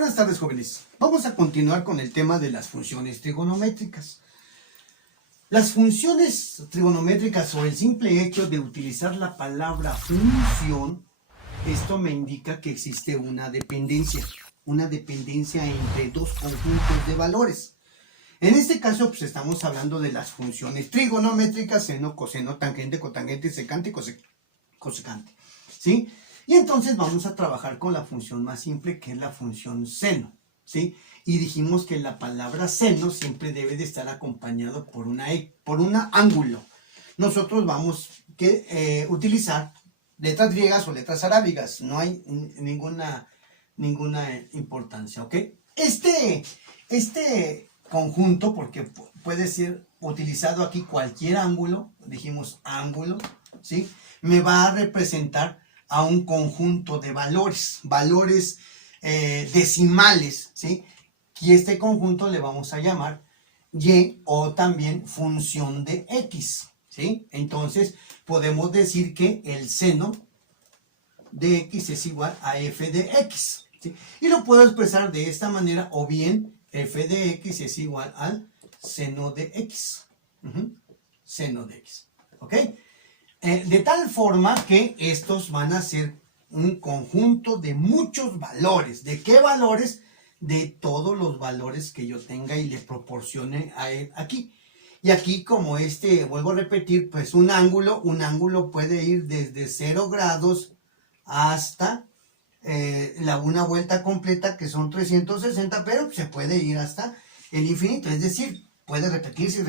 Buenas tardes, jóvenes. Vamos a continuar con el tema de las funciones trigonométricas. Las funciones trigonométricas o el simple hecho de utilizar la palabra función, esto me indica que existe una dependencia entre dos conjuntos de valores. En este caso, pues estamos hablando de las funciones trigonométricas, seno, coseno, tangente, cotangente, secante y cosecante, ¿sí? Y entonces vamos a trabajar con la función más simple, que es la función seno, ¿sí? Y dijimos que la palabra seno siempre debe de estar acompañado por un ángulo. Nosotros vamos a utilizar letras griegas o letras arábigas, no hay ninguna importancia, ¿ok? Este conjunto, porque puede ser utilizado aquí cualquier ángulo, dijimos ángulo, ¿sí? Me va a representar a un conjunto de valores decimales, ¿sí? Y este conjunto le vamos a llamar y o también función de x, ¿sí? Entonces podemos decir que el seno de x es igual a f de x, ¿sí? Y lo puedo expresar de esta manera, o bien f de x es igual al seno de x, seno de x, ¿ok? De tal forma que estos van a ser un conjunto de muchos valores. ¿De qué valores? De todos los valores que yo tenga y le proporcione a él aquí. Y aquí, como vuelvo a repetir, pues un ángulo puede ir desde 0 grados hasta una vuelta completa, que son 360, pero se puede ir hasta el infinito. Es decir, puede repetirse,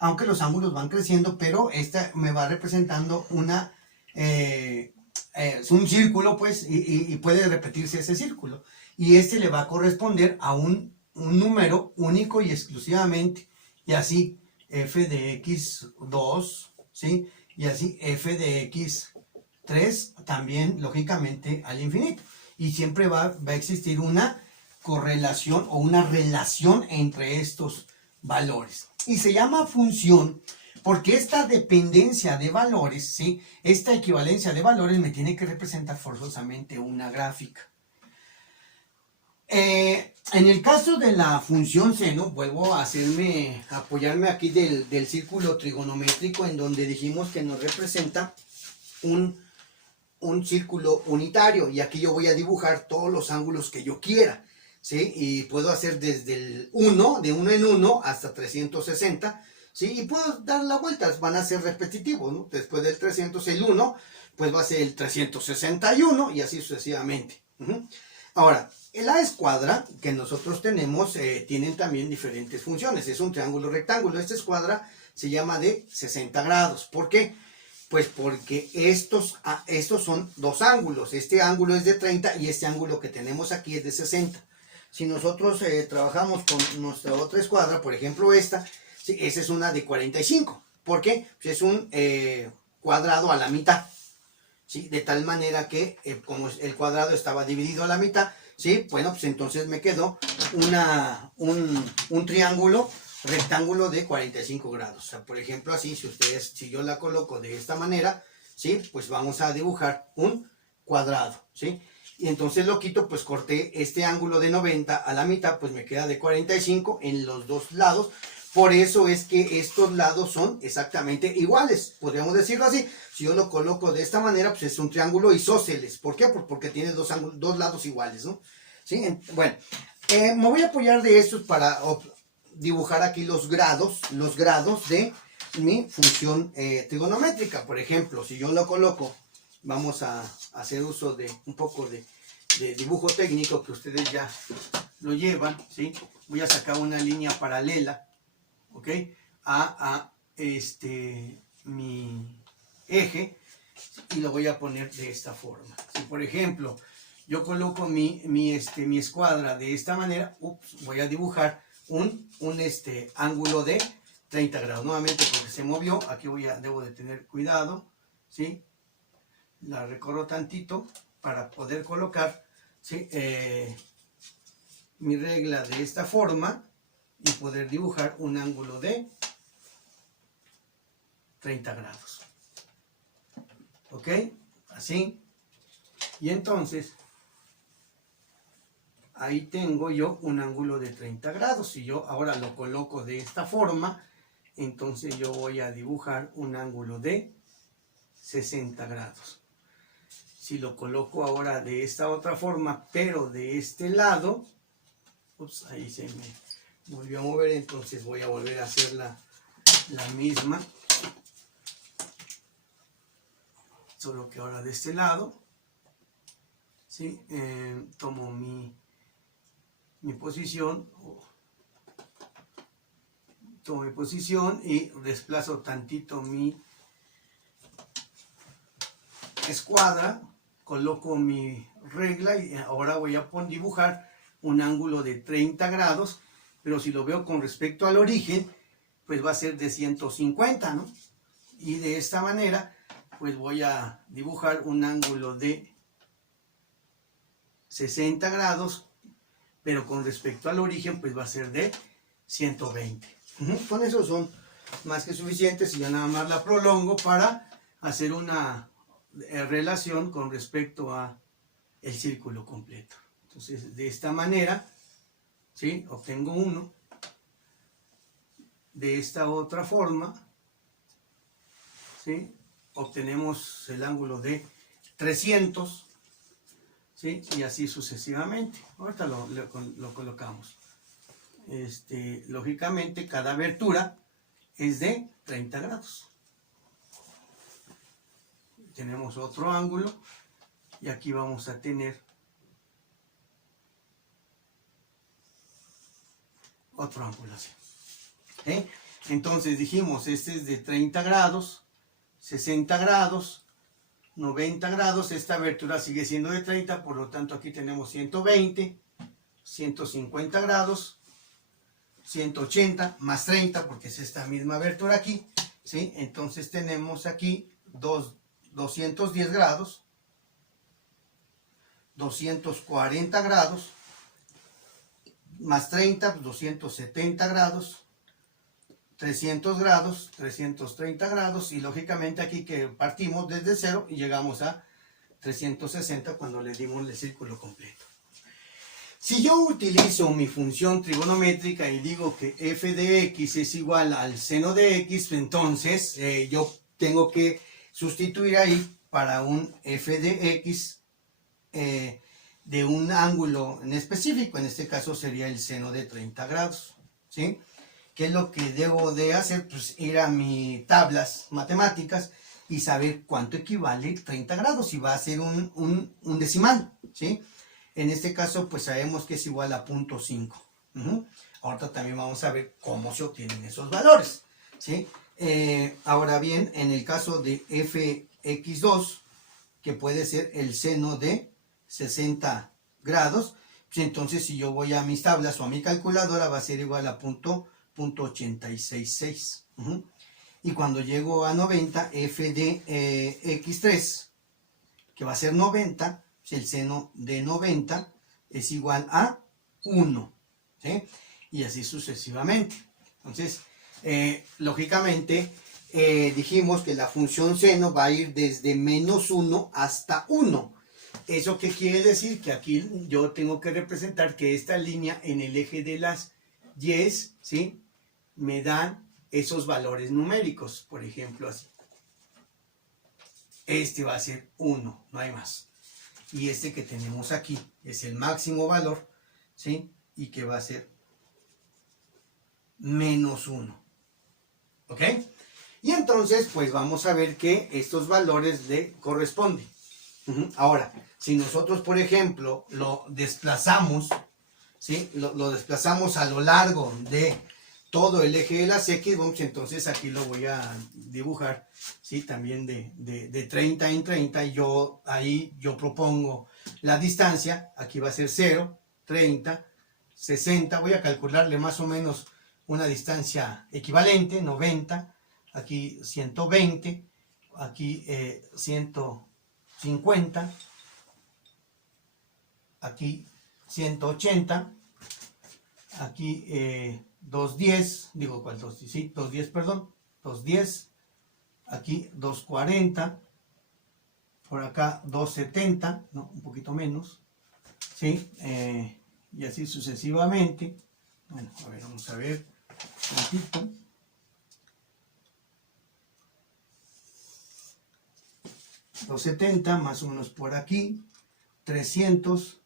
aunque los ángulos van creciendo, pero esta me va representando un círculo, pues, y puede repetirse ese círculo. Y le va a corresponder a un número único y exclusivamente. Y así, f de x2, ¿sí? Y así, f de x3, también, lógicamente, al infinito. Y siempre va a existir una correlación o una relación entre estos valores. Y se llama función porque esta dependencia de valores, ¿sí? Esta equivalencia de valores me tiene que representar forzosamente una gráfica. En el caso de la función seno, vuelvo a apoyarme aquí del círculo trigonométrico, en donde dijimos que nos representa un círculo unitario, y aquí yo voy a dibujar todos los ángulos que yo quiera, ¿sí? Y puedo hacer desde el 1, de 1 en 1 hasta 360, ¿sí? Y puedo dar la vuelta, van a ser repetitivos, ¿no? Después del 300, el 1, pues va a ser el 361 y así sucesivamente. Ahora, el A escuadra que nosotros tenemos, tienen también diferentes funciones. Es un triángulo rectángulo. Esta escuadra se llama de 60 grados. ¿Por qué? Pues porque estos son dos ángulos. Este ángulo es de 30 y este ángulo que tenemos aquí es de 60. Si nosotros trabajamos con nuestra otra escuadra, por ejemplo esta, ¿sí? Esa es una de 45. ¿Por qué? Pues es un cuadrado a la mitad, ¿sí? De tal manera que como el cuadrado estaba dividido a la mitad, ¿sí? Bueno, pues entonces me quedó un triángulo rectángulo de 45 grados. O sea, por ejemplo, así, si yo la coloco de esta manera, ¿sí? Pues vamos a dibujar un cuadrado, ¿sí? Y entonces lo quito, pues corté este ángulo de 90 a la mitad, pues me queda de 45 en los dos lados. Por eso es que estos lados son exactamente iguales, podríamos decirlo así. Si yo lo coloco de esta manera, pues es un triángulo isósceles. ¿Por qué? Porque tiene dos lados iguales, ¿no? ¿Sí? Bueno, me voy a apoyar de estos para dibujar aquí los grados de mi función trigonométrica. Por ejemplo, si yo lo coloco, vamos a hacer uso de un poco de dibujo técnico que ustedes ya lo llevan, ¿sí? Voy a sacar una línea paralela, ¿ok? A mi eje, y lo voy a poner de esta forma. Si por ejemplo yo coloco mi escuadra de esta manera, voy a dibujar un ángulo de 30 grados. Nuevamente, porque se movió, aquí debo de tener cuidado, ¿sí? La recorro tantito para poder colocar, ¿sí? Mi regla de esta forma y poder dibujar un ángulo de 30 grados. ¿Ok? Así. Y entonces ahí tengo yo un ángulo de 30 grados. Si yo ahora lo coloco de esta forma, entonces yo voy a dibujar un ángulo de 60 grados. Si lo coloco ahora de esta otra forma, pero de este lado, ups, ahí se me volvió a mover, entonces voy a volver a hacer la misma, solo que ahora de este lado, ¿sí? Tomo mi posición, y desplazo tantito mi escuadra, coloco mi regla y ahora voy a dibujar un ángulo de 30 grados, pero si lo veo con respecto al origen, pues va a ser de 150, ¿no? Y de esta manera, pues voy a dibujar un ángulo de 60 grados, pero con respecto al origen, pues va a ser de 120. Con eso son más que suficientes y yo nada más la prolongo para hacer una relación con respecto a el círculo completo. Entonces, de esta manera, ¿sí? Obtengo uno. De esta otra forma, ¿sí? Obtenemos el ángulo de 300, ¿sí? Y así sucesivamente. Ahorita lo colocamos. Lógicamente, cada abertura es de 30 grados. Tenemos otro ángulo y aquí vamos a tener otro ángulo así. Entonces dijimos, este es de 30 grados, 60 grados, 90 grados, esta abertura sigue siendo de 30, por lo tanto aquí tenemos 120, 150 grados, 180 más 30, porque es esta misma abertura aquí, ¿sí? Entonces tenemos aquí 210 grados, 240 grados, más 30, 270 grados, 300 grados, 330 grados, y lógicamente aquí que partimos desde cero y llegamos a 360 cuando le dimos el círculo completo. Si yo utilizo mi función trigonométrica y digo que f de x es igual al seno de x, entonces yo tengo que sustituir ahí para un f de x de un ángulo en específico, en este caso sería el seno de 30 grados, ¿sí? ¿Qué es lo que debo de hacer? Pues ir a mis tablas matemáticas y saber cuánto equivale 30 grados, y va a ser un decimal, ¿sí? En este caso, pues sabemos que es igual a 0.5. Ahorita también vamos a ver cómo se obtienen esos valores, ¿sí? Ahora bien, en el caso de fx2, que puede ser el seno de 60 grados, pues entonces si yo voy a mis tablas o a mi calculadora va a ser igual a 0.866. Y cuando llego a 90, f de x3, que va a ser 90, el seno de 90 es igual a 1, ¿sí? Y así sucesivamente. Entonces, lógicamente, dijimos que la función seno va a ir desde menos 1 hasta 1. ¿Eso qué quiere decir? Que aquí yo tengo que representar que esta línea en el eje de las y's, ¿sí? Me dan esos valores numéricos, por ejemplo así. Este va a ser 1, no hay más. Y este que tenemos aquí es el máximo valor, ¿sí? Y que va a ser menos 1. ¿Ok? Y entonces, pues vamos a ver que estos valores le corresponden. Ahora, si nosotros, por ejemplo, lo desplazamos, ¿sí? Lo desplazamos a lo largo de todo el eje de las X, pues entonces aquí lo voy a dibujar, ¿sí? También de 30 en 30, ahí yo propongo la distancia, aquí va a ser 0, 30, 60, voy a calcularle más o menos una distancia equivalente, 90, aquí 120, aquí 150, aquí 180, aquí 210, digo cuál 210, sí, 210, perdón, 210, aquí 240, por acá 270, no, un poquito menos, ¿sí? y así sucesivamente. Bueno, a ver, vamos a ver un poquito. $270 más o menos por aquí, 300,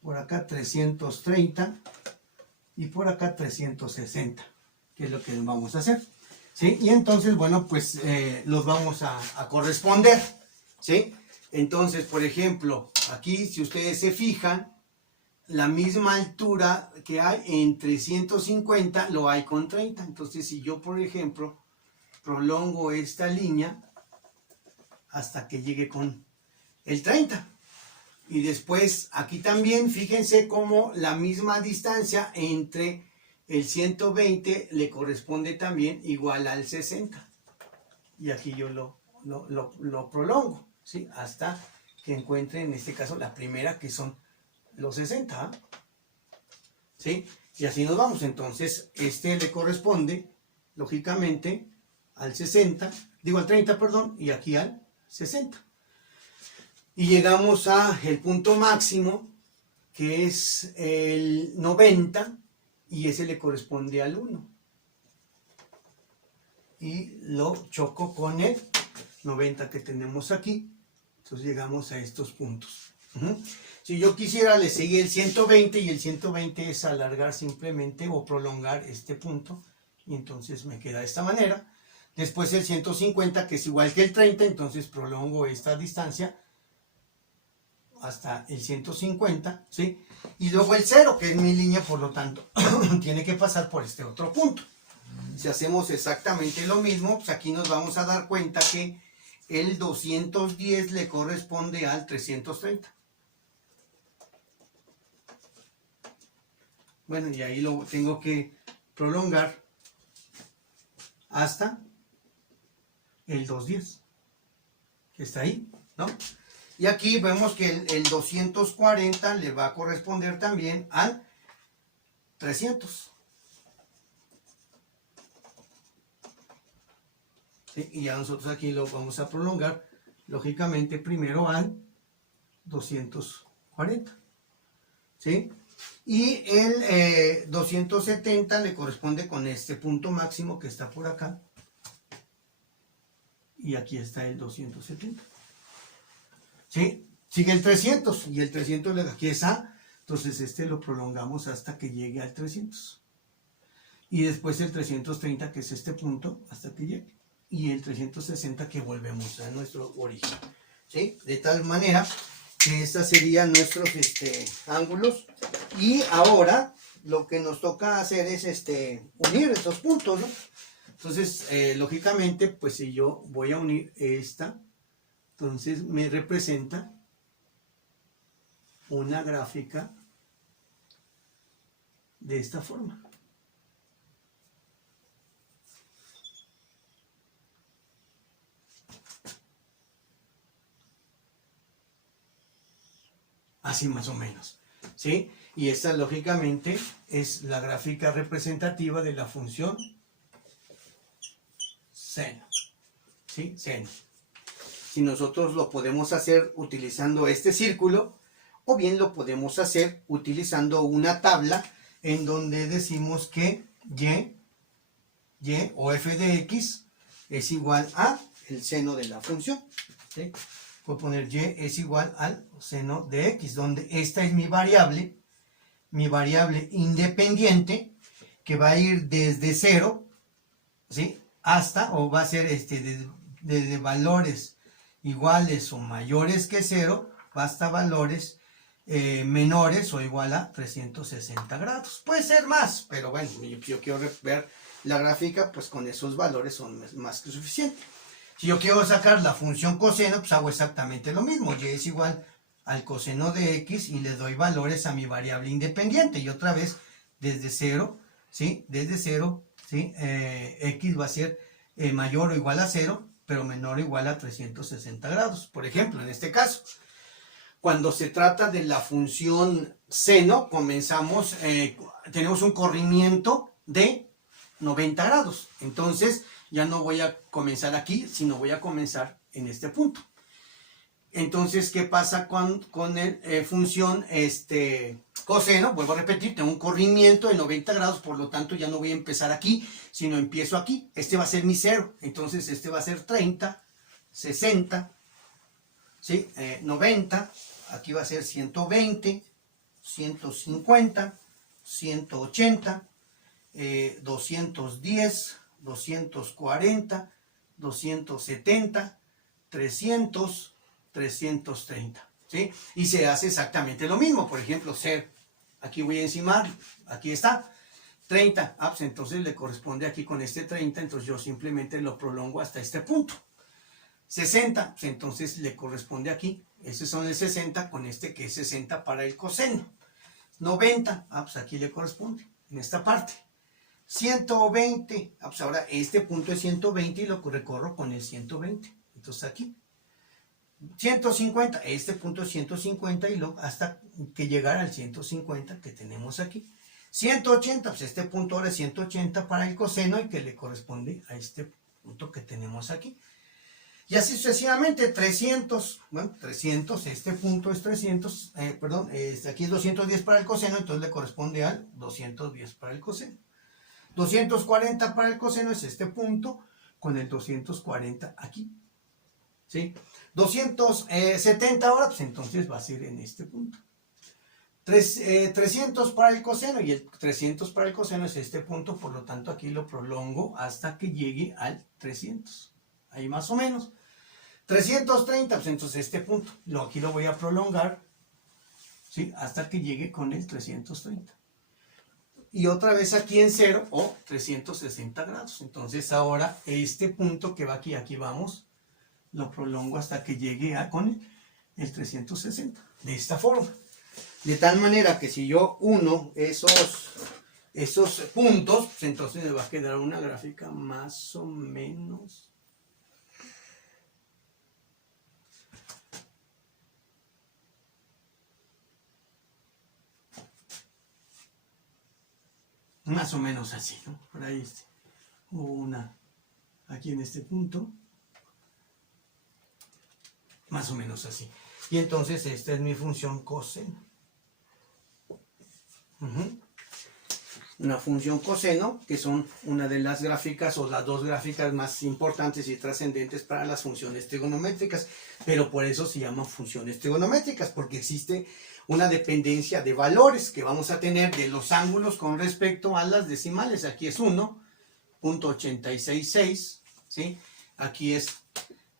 por acá 330 y por acá 360, que es lo que vamos a hacer, ¿sí? Y entonces, bueno, pues los vamos a corresponder, ¿sí? Entonces, por ejemplo, aquí, si ustedes se fijan, la misma altura que hay en 350 lo hay con 30. Entonces, si yo, por ejemplo, prolongo esta línea hasta que llegue con el 30. Y después, aquí también, fíjense cómo la misma distancia entre el 120 le corresponde también igual al 60. Y aquí yo lo prolongo, ¿sí? Hasta que encuentre, en este caso, la primera, que son los 60, ¿sí? Y así nos vamos. Entonces, este le corresponde, lógicamente, al 60, digo al 30, perdón, y aquí al 60. Y llegamos a el punto máximo, que es el 90, y ese le corresponde al 1. Y lo choco con el 90 que tenemos aquí. Entonces llegamos a estos puntos. Si yo quisiera, le seguí el 120, y el 120 es alargar simplemente o prolongar este punto, y entonces me queda de esta manera. Después el 150, que es igual que el 30, entonces prolongo esta distancia hasta el 150, ¿sí? Y luego el 0, que es mi línea, por lo tanto, tiene que pasar por este otro punto. Si hacemos exactamente lo mismo, pues aquí nos vamos a dar cuenta que el 210 le corresponde al 330. Bueno, y ahí lo tengo que prolongar hasta el 210, que está ahí, ¿no? Y aquí vemos que el 240 le va a corresponder también al 300. ¿Sí? Y ya nosotros aquí lo vamos a prolongar, lógicamente, primero al 240. ¿Sí? Y el 270 le corresponde con este punto máximo que está por acá. Y aquí está el 270. ¿Sí? Sigue el 300, y el 300 aquí es A, entonces este lo prolongamos hasta que llegue al 300. Y después el 330, que es este punto, hasta que llegue. Y el 360, que volvemos a nuestro origen. ¿Sí? De tal manera que estos serían nuestros ángulos. Y ahora lo que nos toca hacer es unir estos puntos, ¿no? Entonces, lógicamente, pues si yo voy a unir esta, entonces me representa una gráfica de esta forma. Así más o menos, ¿sí? Y esta, lógicamente, es la gráfica representativa de la función seno, ¿sí? Seno. Si nosotros lo podemos hacer utilizando este círculo, o bien lo podemos hacer utilizando una tabla en donde decimos que y o f de x es igual a el seno de la función, ¿sí? Voy a poner y es igual al seno de x, donde esta es mi variable independiente, que va a ir desde 0, ¿sí? Hasta, o va a ser desde valores iguales o mayores que 0, hasta valores menores o igual a 360 grados. Puede ser más, pero bueno, yo quiero ver la gráfica, pues con esos valores son más que suficiente. Si yo quiero sacar la función coseno, pues hago exactamente lo mismo. Y es igual al coseno de x y le doy valores a mi variable independiente. Y otra vez, desde 0, ¿sí? Desde 0, ¿sí? X va a ser mayor o igual a 0, pero menor o igual a 360 grados. Por ejemplo, en este caso, cuando se trata de la función seno, tenemos un corrimiento de 90 grados. Entonces, ya no voy a comenzar aquí, sino voy a comenzar en este punto. Entonces, ¿qué pasa con el función coseno? Vuelvo a repetir, tengo un corrimiento de 90 grados, por lo tanto ya no voy a empezar aquí, sino empiezo aquí. Este va a ser mi cero, entonces este va a ser 30, 60, ¿sí? 90, aquí va a ser 120, 150, 180, 210, 240, 270, 300, 330, ¿sí? Y se hace exactamente lo mismo. Por ejemplo, ser, aquí voy a encimar, aquí está, 30, pues entonces le corresponde aquí con este 30, entonces yo simplemente lo prolongo hasta este punto. 60, pues entonces le corresponde aquí, ese son el 60 con este que es 60 para el coseno. 90, pues aquí le corresponde, en esta parte. 120, pues ahora este punto es 120 y lo recorro con el 120, entonces aquí. 150, este punto es 150 y luego hasta que llegar al 150 que tenemos aquí. 180, pues este punto ahora es 180 para el coseno y que le corresponde a este punto que tenemos aquí. Y así sucesivamente, 300, bueno, 300, este punto es 300, aquí es 210 para el coseno, entonces le corresponde al 210 para el coseno. 240 para el coseno es este punto con el 240 aquí, ¿sí? 270 ahora, pues entonces va a ser en este punto. 300 para el coseno y el 300 para el coseno es este punto, por lo tanto aquí lo prolongo hasta que llegue al 300, ahí más o menos. 330, pues entonces este punto, aquí lo voy a prolongar, ¿sí? Hasta que llegue con el 330. Y otra vez aquí en 0 o 360 grados. Entonces ahora este punto que va aquí, aquí vamos, lo prolongo hasta que llegue con el 360, de esta forma. De tal manera que si yo uno esos puntos, pues entonces me va a quedar una gráfica más o menos. Más o menos así, ¿no? Por ahí hubo una aquí en este punto. Más o menos así. Y entonces esta es mi función coseno. Una función coseno, que son una de las gráficas o las dos gráficas más importantes y trascendentes para las funciones trigonométricas. Pero por eso se llaman funciones trigonométricas, porque existe una dependencia de valores que vamos a tener de los ángulos con respecto a las decimales. Aquí es 1.866, ¿sí? Aquí es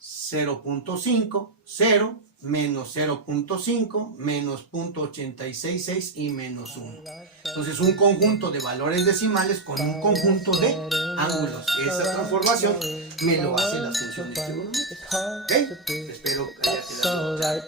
0.5, 0, menos 0.5, menos 0.866 y menos 1. Entonces un conjunto de valores decimales con un conjunto de ángulos. Esa transformación me lo hacen las funciones trigonométricas. ¿Ok? Espero que haya quedado claro.